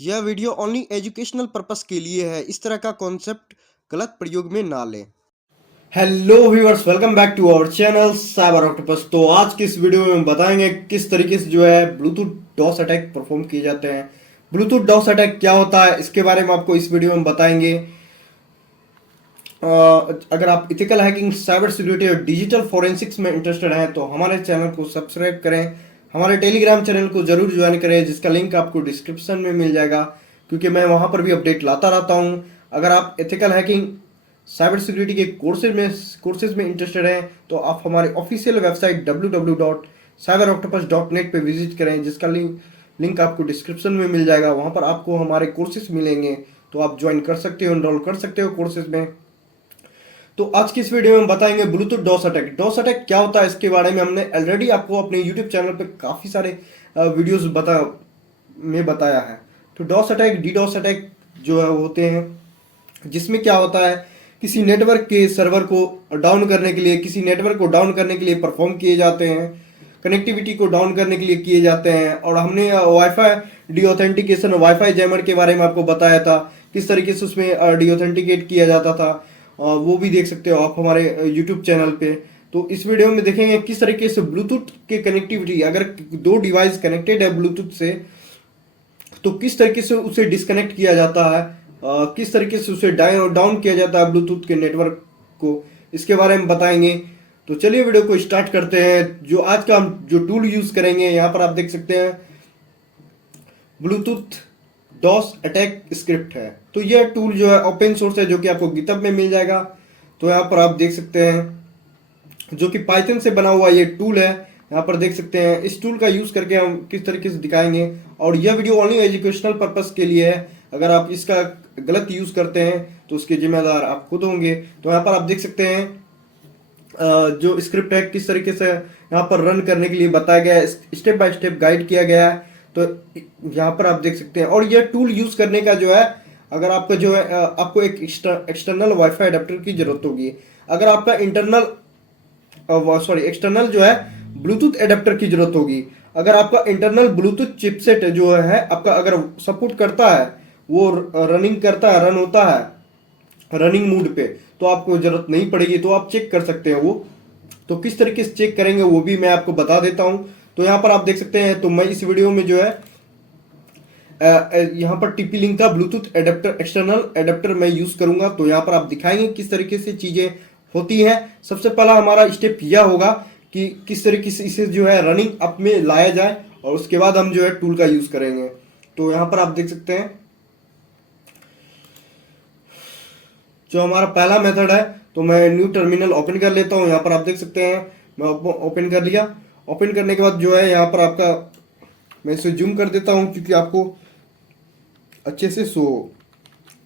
यह video only educational purpose के लिए है। इस तरह का कॉन्सेप्ट गलत प्रयोग में ना लें। Hello viewers, welcome back to our channel cyber octopus. तो आज की इस वीडियो में हम बताएंगे किस तरीके से जो है ब्लूटूथ डॉस अटैक परफॉर्म किए जाते हैं। ब्लूटूथ डॉस अटैक क्या होता है, इसके बारे में आपको इस वीडियो में बताएंगे। अगर आप इथिकल हैकिंग, साइबर सिक्योरिटी और डिजिटल फोरेंसिक्स में इंटरेस्टेड हैं तो हमारे चैनल को सब्सक्राइब करें। हमारे टेलीग्राम चैनल को जरूर ज्वाइन करें, जिसका लिंक आपको डिस्क्रिप्शन में मिल जाएगा, क्योंकि मैं वहां पर भी अपडेट लाता रहता हूं। अगर आप एथिकल हैकिंग, साइबर सिक्योरिटी के कोर्सेज में इंटरेस्टेड हैं तो आप हमारे ऑफिशियल वेबसाइट www.cyberoctopus.net पे विजिट करें, जिसका लिंक आपको डिस्क्रिप्शन में मिल जाएगा। वहां पर आपको हमारे कोर्सेज मिलेंगे, तो आप ज्वाइन कर सकते हो, एनरोल कर सकते हो कोर्सेज में। तो आज की इस वीडियो में हम बताएंगे Bluetooth DoS attack. DoS attack क्या होता है, इसके बारे में हमने ऑलरेडी आपको अपने यूट्यूब चैनल पे काफ़ी सारे वीडियोस बताया है। तो डॉस अटैक, डीडॉस अटैक जो है होते हैं, जिसमें क्या होता है, किसी नेटवर्क के सर्वर को डाउन करने के लिए, किसी नेटवर्क को डाउन करने के लिए परफॉर्म किए जाते हैं, कनेक्टिविटी को डाउन करने के लिए किए जाते हैं। और हमने wifi D authentication, wifi jammer के बारे में आपको बताया था, किस तरीके से उसमें डी ऑथेंटिकेट किया जाता था। वो भी देख सकते हो आप हमारे यूट्यूब चैनल पे। तो इस वीडियो में देखेंगे किस तरीके से ब्लूटूथ के कनेक्टिविटी, अगर दो डिवाइस कनेक्टेड है ब्लूटूथ से, तो किस तरीके से उसे डिस्कनेक्ट किया जाता है, किस तरीके से उसे डाउन किया जाता है ब्लूटूथ के नेटवर्क को, इसके बारे में बताएंगे। तो चलिए वीडियो को स्टार्ट करते हैं। जो आज का हम जो टूल यूज करेंगे, यहाँ पर आप देख सकते हैं ब्लूटूथ डॉस अटैक स्क्रिप्ट है। तो यह टूल जो है ओपन सोर्स है, जो कि आपको गिटहब में मिल जाएगा। तो यहाँ पर आप देख सकते हैं जो कि पाइथन से बना हुआ ये टूल है। यहाँ पर देख सकते हैं इस टूल का यूज करके हम किस तरीके से दिखाएंगे। और यह वीडियो ओनली एजुकेशनल पर्पस के लिए है। अगर आप इसका गलत यूज करते हैं तो उसके जिम्मेदार आप खुद होंगे। तो यहाँ पर आप देख सकते हैं जो स्क्रिप्ट है किस तरीके से यहाँ पर रन करने के लिए बताया गया है, स्टेप बाय स्टेप गाइड किया गया है। तो यहाँ पर आप देख सकते हैं। और यह टूल यूज करने का जो है, अगर आपका जो है आपको एक एक्सटर्नल वाईफाई अडेप्टर की जरूरत होगी। अगर आपका एक्सटर्नल जो है ब्लूटूथ एडेप्टर की जरूरत होगी। अगर आपका इंटरनल ब्लूटूथ चिपसेट जो है आपका अगर सपोर्ट करता है, वो रनिंग करता है, रन होता है रनिंग मूड पे, तो आपको जरूरत नहीं पड़ेगी। तो आप चेक कर सकते हैं वो। तो किस तरीके से चेक करेंगे वो भी मैं आपको बता देता हूं। तो यहाँ पर आप देख सकते हैं। तो मैं इस वीडियो में जो है यहाँ पर टीपी लिंक का ब्लूटूथ एडेप्टर, एक्सटर्नल एडेप्टर मैं यूज करूंगा। तो यहाँ पर आप दिखाएंगे किस तरीके से चीजें होती हैं। सबसे पहला हमारा स्टेप यह होगा कि किस तरीके से इसे जो है रनिंग अप में लाया जाए, और उसके बाद हम जो है टूल का यूज करेंगे। तो यहाँ पर आप देख सकते हैं जो हमारा पहला मेथड है। तो मैं न्यू टर्मिनल ओपन कर लेता हूँ। यहाँ पर आप देख सकते हैं मैं ओपन कर लिया। ओपन करने के बाद जो है यहाँ पर आपका, मैं इसे जूम कर देता हूँ क्योंकि आपको अच्छे से शो हो।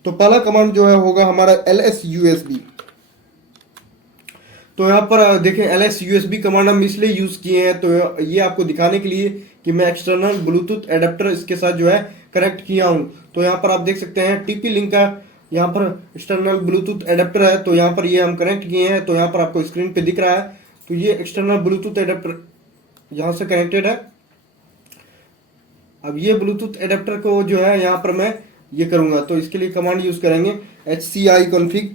तो पहला कमांड जो है होगा हमारा LS USB। तो यहाँ पर देखें LS USB कमांड हम इसलिए यूज किए हैं, तो ये आपको दिखाने के लिए कि मैं एक्सटर्नल ब्लूटूथ एडेप्टर इसके साथ जो है कनेक्ट किया हूँ। तो यहाँ पर आप देख सकते हैं टीपी लिंक का यहाँ पर एक्सटर्नल ब्लूटूथ एडेप्टर है। तो यहाँ पर ये हम कनेक्ट किए हैं। तो यहाँ पर आपको स्क्रीन पे दिख रहा है। तो ये एक्सटर्नल ब्लूटूथ एडेप्टर यहाँ से कनेक्टेड है। अब ये ब्लूटूथ एडेप्टर को जो है यहाँ पर मैं ये करूंगा। तो इसके लिए कमांड यूज करेंगे HCI config।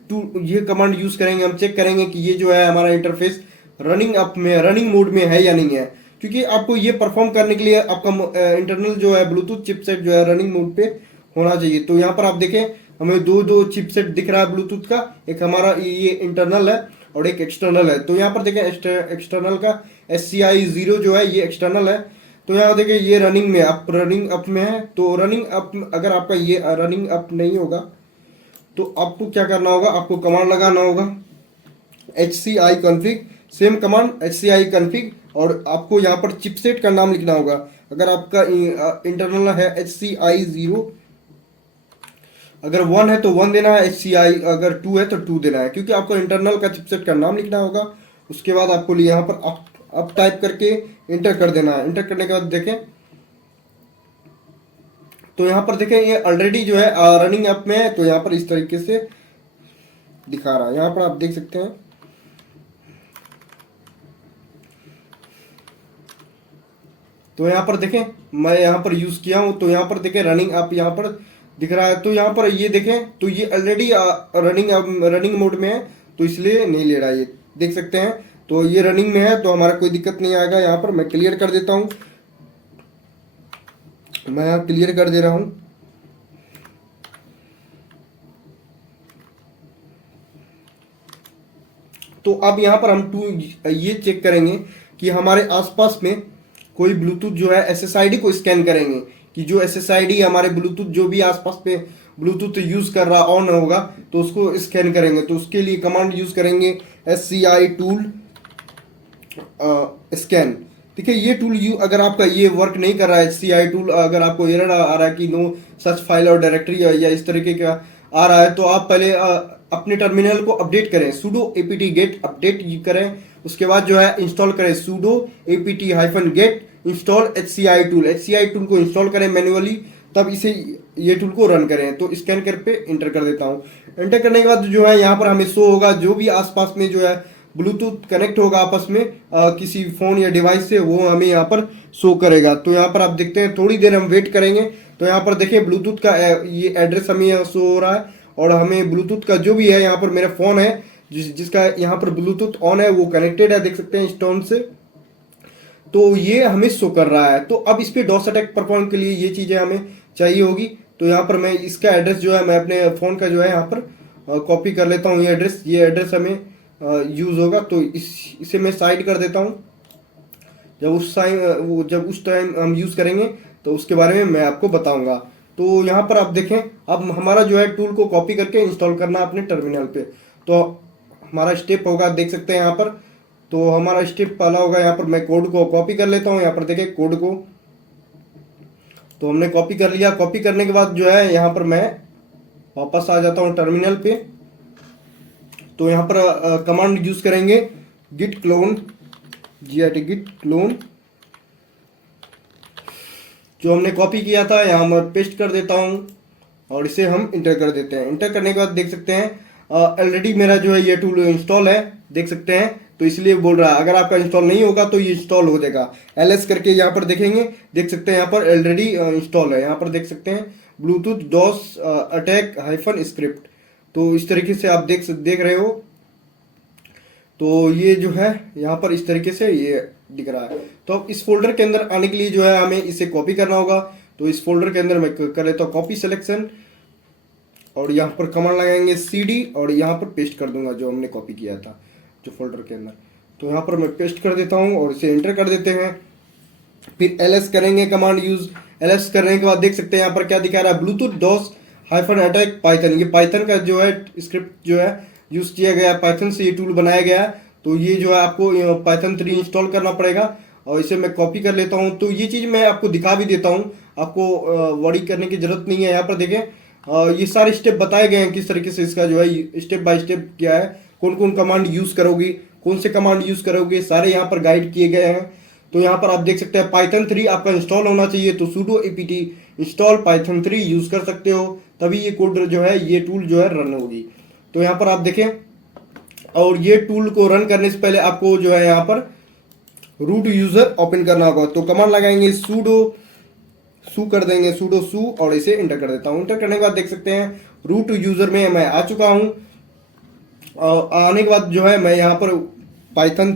तो ये कमांड यूज करेंगे। हम चेक करेंगे कि ये जो है हमारा इंटरफेस रनिंग अप में, रनिंग मोड में है या नहीं है, क्योंकि आपको ये परफॉर्म करने के लिए आपका इंटरनल जो है ब्लूटूथ चिपसेट जो है रनिंग मोड पे होना चाहिए। तो यहाँ पर आप देखें हमें दो चिपसेट दिख रहा है ब्लूटूथ का। एक हमारा ये इंटरनल है और एक एक्सटर्नल है। तो यहाँ पर देखें एक्सटर्नल का SCI 0 जो है ये एक्सटर्नल है। तो यहाँ देखें ये रनिंग अप में है। तो रनिंग अप, अगर आपका ये रनिंग अप नहीं होगा तो आपको क्या करना होगा, आपको कमांड लगाना होगा HCI config, same command HCI config, और आपको यहाँ पर चिपसेट का नाम लिखना होगा। अगर आपका इंटरनल है HCI 0, अगर 1 है तो 1 देना है, HCI अगर 2 है तो 2 देना है, क्योंकि आपको इंटरनल का चिपसेट का नाम लिखना होगा। उसके बाद आपको यहाँ पर अप टाइप करके इंटर कर देना है। इंटर करने के बाद देखें तो यहाँ पर देखें ये ऑलरेडी जो है रनिंग अप में है। तो यहाँ पर इस तरीके से दिखा रहा है। यहाँ पर आप देख सकते हैं तो यहाँ पर देखें मैं यहाँ पर यूज़ किया हूँ, तो यहाँ पर देखें रनिंग आप यहाँ पर दिख रहा है। तो यहाँ पर ये देखें तो ये ऑलरेडी रनिंग मोड में है, तो इसलिए नहीं ले रहा है, ये देख सकते हैं। तो ये रनिंग में है तो हमारा कोई दिक्कत नहीं आएगा। यहाँ पर मैं क्लियर कर देता हूँ, मैं यहाँ क्लियर कर दे रहा हूँ। तो अब यहाँ पर हम ये चेक करेंगे कि हमारे आसपास में कोई ब्लूटूथ जो है एसएसआईडी को स्कैन करेंगे कि जो एसएसआईडी हमारे ब्लूटूथ जो भी आसपास पे ब्लूटूथ यूज कर रहा ऑन होगा तो उसको स्कैन करेंगे। तो उसके लिए कमांड यूज करेंगे SCI टूल स्कैन। देखिए ये टूल अगर आपका ये वर्क नहीं कर रहा है SCI टूल, अगर आपको एरर आ रहा है कि नो सच फाइल और डायरेक्टरी या इस तरीके का आ रहा है, तो आप पहले अपने टर्मिनल को अपडेट करें, sudo apt get अपडेट करें। उसके बाद जो है इंस्टॉल करें sudo apt-get install HCI tool. HCI tool को इंस्टॉल करें मैन्युअली, तब इसे ये टूल को रन करें। तो स्कैन कर पे इंटर कर देता हूँ। इंटर करने के बाद जो है यहाँ पर हमें शो होगा जो भी आसपास में जो है ब्लूटूथ कनेक्ट होगा आपस में किसी फोन या डिवाइस से, वो हमें यहाँ पर शो करेगा। तो यहाँ पर आप देखते हैं थोड़ी देर हम वेट करेंगे। तो यहाँ पर देखिए ब्लूटूथ का ये एड्रेस हमें यहाँ शो हो रहा है, और हमें ब्लूटूथ का जो भी है यहाँ पर मेरा फोन है जिसका यहाँ पर ब्लूटूथ ऑन है वो कनेक्टेड है, देख सकते हैं स्टोन से। तो ये हमें शो कर रहा है। तो अब इस पे डॉस अटैक परफॉर्म के लिए ये चीजें हमें चाहिए होगी। तो यहाँ पर मैं इसका एड्रेस जो है मैं अपने फोन का जो है यहाँ पर कॉपी कर लेता हूँ। ये एड्रेस हमें यूज होगा, तो इसे मैं साइड कर देता हूँ। जब उस टाइम हम यूज करेंगे तो उसके बारे में मैं आपको बताऊंगा। तो यहाँ पर आप देखें अब हमारा जो है टूल को कॉपी करके इंस्टॉल करना अपने टर्मिनल पे। तो हमारा स्टेप होगा, देख सकते हैं यहाँ पर। तो हमारा स्टेप पहला होगा, यहाँ पर मैं कोड को कॉपी कर लेता हूँ। यहाँ पर देखें कोड को तो हमने कॉपी कर लिया। कॉपी करने के बाद जो है यहाँ पर मैं वापस आ जाता हूँ टर्मिनल पे। तो यहाँ पर कमांड यूज करेंगे git clone git clone, जो हमने कॉपी किया था यहाँ मैं पेस्ट कर देता हूँ और इसे हम इंटर कर देते हैं। इंटर करने के बाद देख सकते हैं ऑलरेडी मेरा जो है ये टूल इंस्टॉल है, देख सकते हैं। तो इसलिए बोल रहा है अगर आपका इंस्टॉल नहीं होगा तो ये इंस्टॉल हो जाएगा। LS करके यहाँ पर देखेंगे, देख सकते हैं यहाँ पर ऑलरेडी इंस्टॉल है। यहाँ पर देख सकते हैं ब्लूटूथ डॉस अटैक -स्क्रिप्ट। तो इस तरीके से आप देख रहे हो। तो ये जो है यहाँ पर इस तरीके से ये दिख रहा है। तो अब इस फोल्डर के अंदर आने के लिए जो है हमें इसे कॉपी करना होगा। तो इस फोल्डर के अंदर मैं कर लेता हूँ कॉपी सिलेक्शन, और यहाँ पर कमांड लगाएंगे CD और यहाँ पर पेस्ट कर दूंगा जो हमने कॉपी किया था जो फोल्डर के अंदर। तो यहाँ पर मैं पेस्ट कर देता हूँ और इसे एंटर कर देते हैं। फिर LS करेंगे कमांड यूज। LS करने के बाद देख सकते हैं यहाँ पर क्या दिखा रहा है, ब्लूटूथ डॉस -अटैक पाइथन। ये पाइथन का जो है स्क्रिप्ट जो है यूज किया गया, पाइथन से ये टूल बनाया गया है। तो ये जो है आपको पाइथन 3 इंस्टॉल करना पड़ेगा, और इसे मैं कॉपी कर लेता हूँ। तो ये चीज़ मैं आपको दिखा भी देता हूँ, आपको वरी करने की जरूरत नहीं है। यहाँ पर देखें ये सारे स्टेप बताए गए हैं किस तरीके से इसका जो है स्टेप बाय स्टेप क्या है, कौन कौन कमांड यूज करोगी, कौन से कमांड यूज करोगे, सारे यहाँ पर गाइड किए गए हैं। तो यहाँ पर आप देख सकते हैं पाइथन 3 आपका इंस्टॉल होना चाहिए। तो sudo apt install Python 3 use कर सकते हो, तभी ये कोड जो है ये टूल जो है रन होगी। तो यहाँ पर आप देखें, और ये टूल को रन करने से पहले आपको जो है यहाँ पर रूट यूजर ओपन करना होगा। तो कमांड लगाएंगे सू कर देंगे sudo और इसे इंटर कर देता हूँ। इंटर करने के बाद देख सकते हैं रूट यूजर में मैं आ चुका हूँ। आने के बाद जो है मैं यहाँ पर पाइथन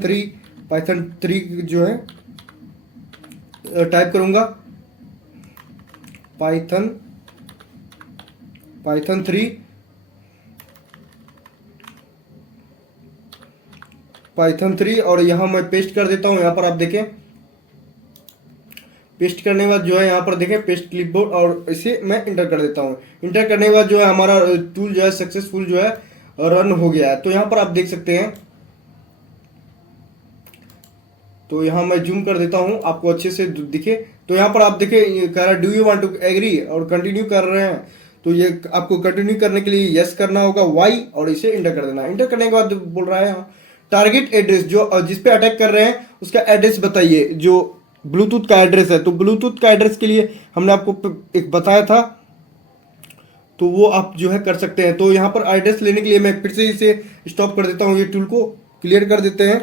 3 जो है टाइप करूंगा, पाइथन 3 और यहाँ मैं पेस्ट कर देता हूँ। यहाँ पर आप देखें पेस्ट करने के बाद जो है यहाँ पर देखें पेस्ट क्लिपबोर्ड, और इसे मैं इंटर कर देता हूँ। इंटर करने के बाद जो है हमारा टूल जो है सक्सेसफुल जो है रन हो गया है। तो यहाँ पर आप देख सकते हैं, तो यहाँ मैं जूम कर देता हूँ आपको अच्छे से दिखे। तो यहाँ पर आप देखें कह रहा है do you want to agree, और कंटिन्यू कर रहे हैं। तो ये आपको कंटिन्यू करने के लिए यस करना होगा वाई, और इसे इंटर कर देना। इंटर करने के बाद बोल रहा है टारगेट एड्रेस, जो जिस पे अटैक कर रहे हैं उसका एड्रेस बताइए, जो ब्लूटूथ का एड्रेस है। तो ब्लूटूथ का एड्रेस के लिए हमने आपको एक बताया था, तो वो आप जो है कर सकते हैं। तो यहाँ पर एड्रेस लेने के लिए मैं फिर से इसे स्टॉप कर देता हूँ, ये टूल को क्लियर कर देते हैं।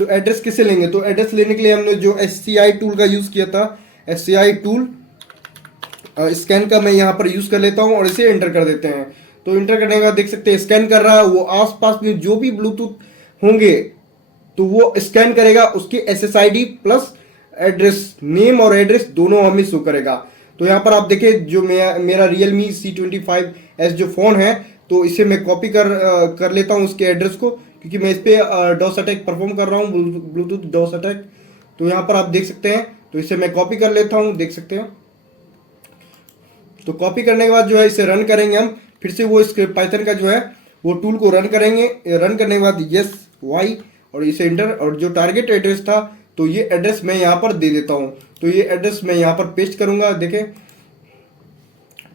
तो एड्रेस किसे लेंगे, तो एड्रेस लेने के लिए हमने जो SCI टूल का यूज़ किया था, SCI टूल स्कैन का मैं यहाँ पर यूज़ कर लेता हूँ और इसे एंटर कर देते हैं। तो एंटर करने के बाद देख सकते हैं स्कैन कर रहा है, वो आसपास में जो भी ब्लूटूथ होंगे तो वो स्कैन करेगा, उसके SSID प्लस एड्रेस, नेम और एड्रेस दोनों हमें शो करेगा। तो यहाँ पर आप देखें जो मेरा Realme C25s जो फ़ोन है, तो इसे मैं कॉपी कर लेता हूँ उसके एड्रेस को, क्योंकि मैं इस पर डॉस अटैक परफॉर्म कर रहा हूँ, ब्लूटूथ डॉस अटैक। तो यहाँ पर आप देख सकते हैं, तो इसे मैं कॉपी कर लेता हूँ, देख सकते हैं। तो कॉपी करने के बाद जो है इसे रन करेंगे हम, फिर से वो स्क्रिप्ट पाइथन का जो है वो टूल को रन करेंगे। रन करने के बाद यस वाई और इसे एंटर, और जो टारगेट एड्रेस था तो ये एड्रेस मैं यहाँ पर दे देता हूँ। तो ये एड्रेस मैं यहाँ पर पेस्ट करूंगा, देखें।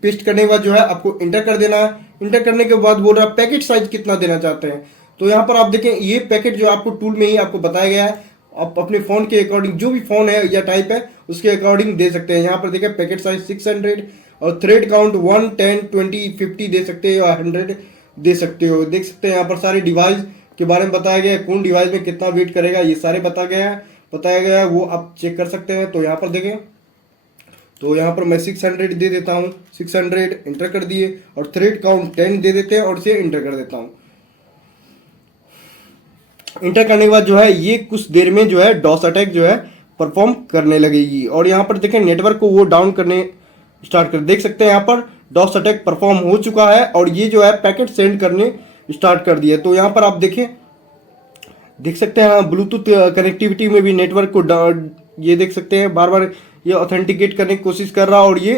पेस्ट करने के बाद जो है आपको इंटर कर देना है। इंटर करने के बाद बोल रहा है पैकेट साइज कितना देना चाहते हैं। तो यहाँ पर आप देखें ये पैकेट जो आपको टूल में ही आपको बताया गया है, आप अपने फ़ोन के अकॉर्डिंग जो भी फ़ोन है या टाइप है उसके अकॉर्डिंग दे सकते हैं। यहाँ पर देखें पैकेट साइज 600 और थ्रेड काउंट 1, 10, 20, 50 दे सकते हो या 100 दे सकते हो। देख सकते हैं यहाँ पर सारे डिवाइस के बारे में बताया गया है, कौन डिवाइस में कितना वेट करेगा ये सारे बताया गया है, वो आप चेक कर सकते हैं। तो यहाँ पर देखें, तो यहाँ पर मैं 600 दे देता हूँ, 600 इंटर कर दिए, और थ्रेड काउंट 10 दे देते हैं और इसे इंटर कर देता हूँ। इंटर करने के बाद जो है ये कुछ देर में जो है डॉस अटैक जो है परफॉर्म करने लगेगी। और यहाँ पर देखें नेटवर्क को वो डाउन करने स्टार्ट कर, देख सकते हैं यहाँ पर डॉस अटैक परफॉर्म हो चुका है और ये जो है पैकेट सेंड करने स्टार्ट कर दिए। तो यहाँ पर आप देखें, देख सकते हैं ब्लूटूथ कनेक्टिविटी में भी नेटवर्क को ये देख सकते हैं बार बार ये ऑथेंटिकेट करने की कोशिश कर रहा है और ये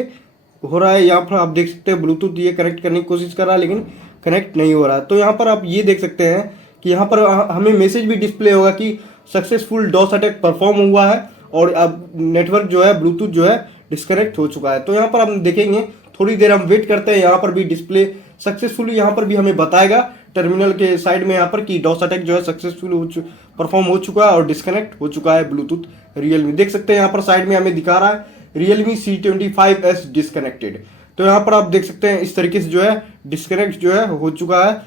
हो रहा है। यहाँ पर आप देख सकते हैं ब्लूटूथ ये कनेक्ट करने की कोशिश कर रहा है लेकिन कनेक्ट नहीं हो रहा है। तो यहाँ पर आप ये देख सकते हैं कि यहाँ पर हमें मैसेज भी डिस्प्ले होगा कि सक्सेसफुल डॉस अटैक परफॉर्म हुआ है और अब नेटवर्क जो है ब्लूटूथ जो है डिस्कनेक्ट हो चुका है। तो यहाँ पर हम देखेंगे, थोड़ी देर हम वेट करते हैं, यहाँ पर भी डिस्प्ले सक्सेसफुली यहाँ पर भी हमें बताएगा टर्मिनल के साइड में यहाँ पर कि डॉस अटैक जो है सक्सेसफुल परफॉर्म हो चुका है और डिस्कनेक्ट हो चुका है ब्लूटूथ Realme। देख सकते हैं यहाँ पर साइड में हमें दिखा रहा है Realme C25s डिस्कनेक्टेड। तो यहाँ पर आप देख सकते हैं इस तरीके से जो है डिस्कनेक्ट जो है हो चुका है,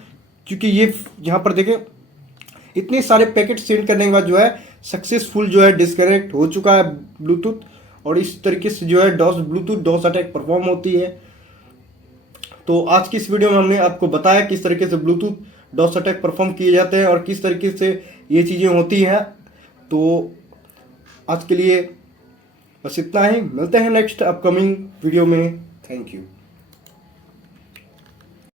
क्योंकि ये यहाँ पर देखें इतने सारे पैकेट सेंड करने के बाद जो है सक्सेसफुल जो है डिस्कनेक्ट हो चुका है ब्लूटूथ, और इस तरीके से जो है ब्लूटूथ डॉस अटैक परफॉर्म होती है। तो आज की इस वीडियो में हमने आपको बताया किस तरीके से ब्लूटूथ डॉस अटैक परफॉर्म किए जाते हैं और किस तरीके से ये चीज़ें होती हैं। तो आज के लिए बस इतना ही, मिलते हैं नेक्स्ट अपकमिंग वीडियो में। Thank you.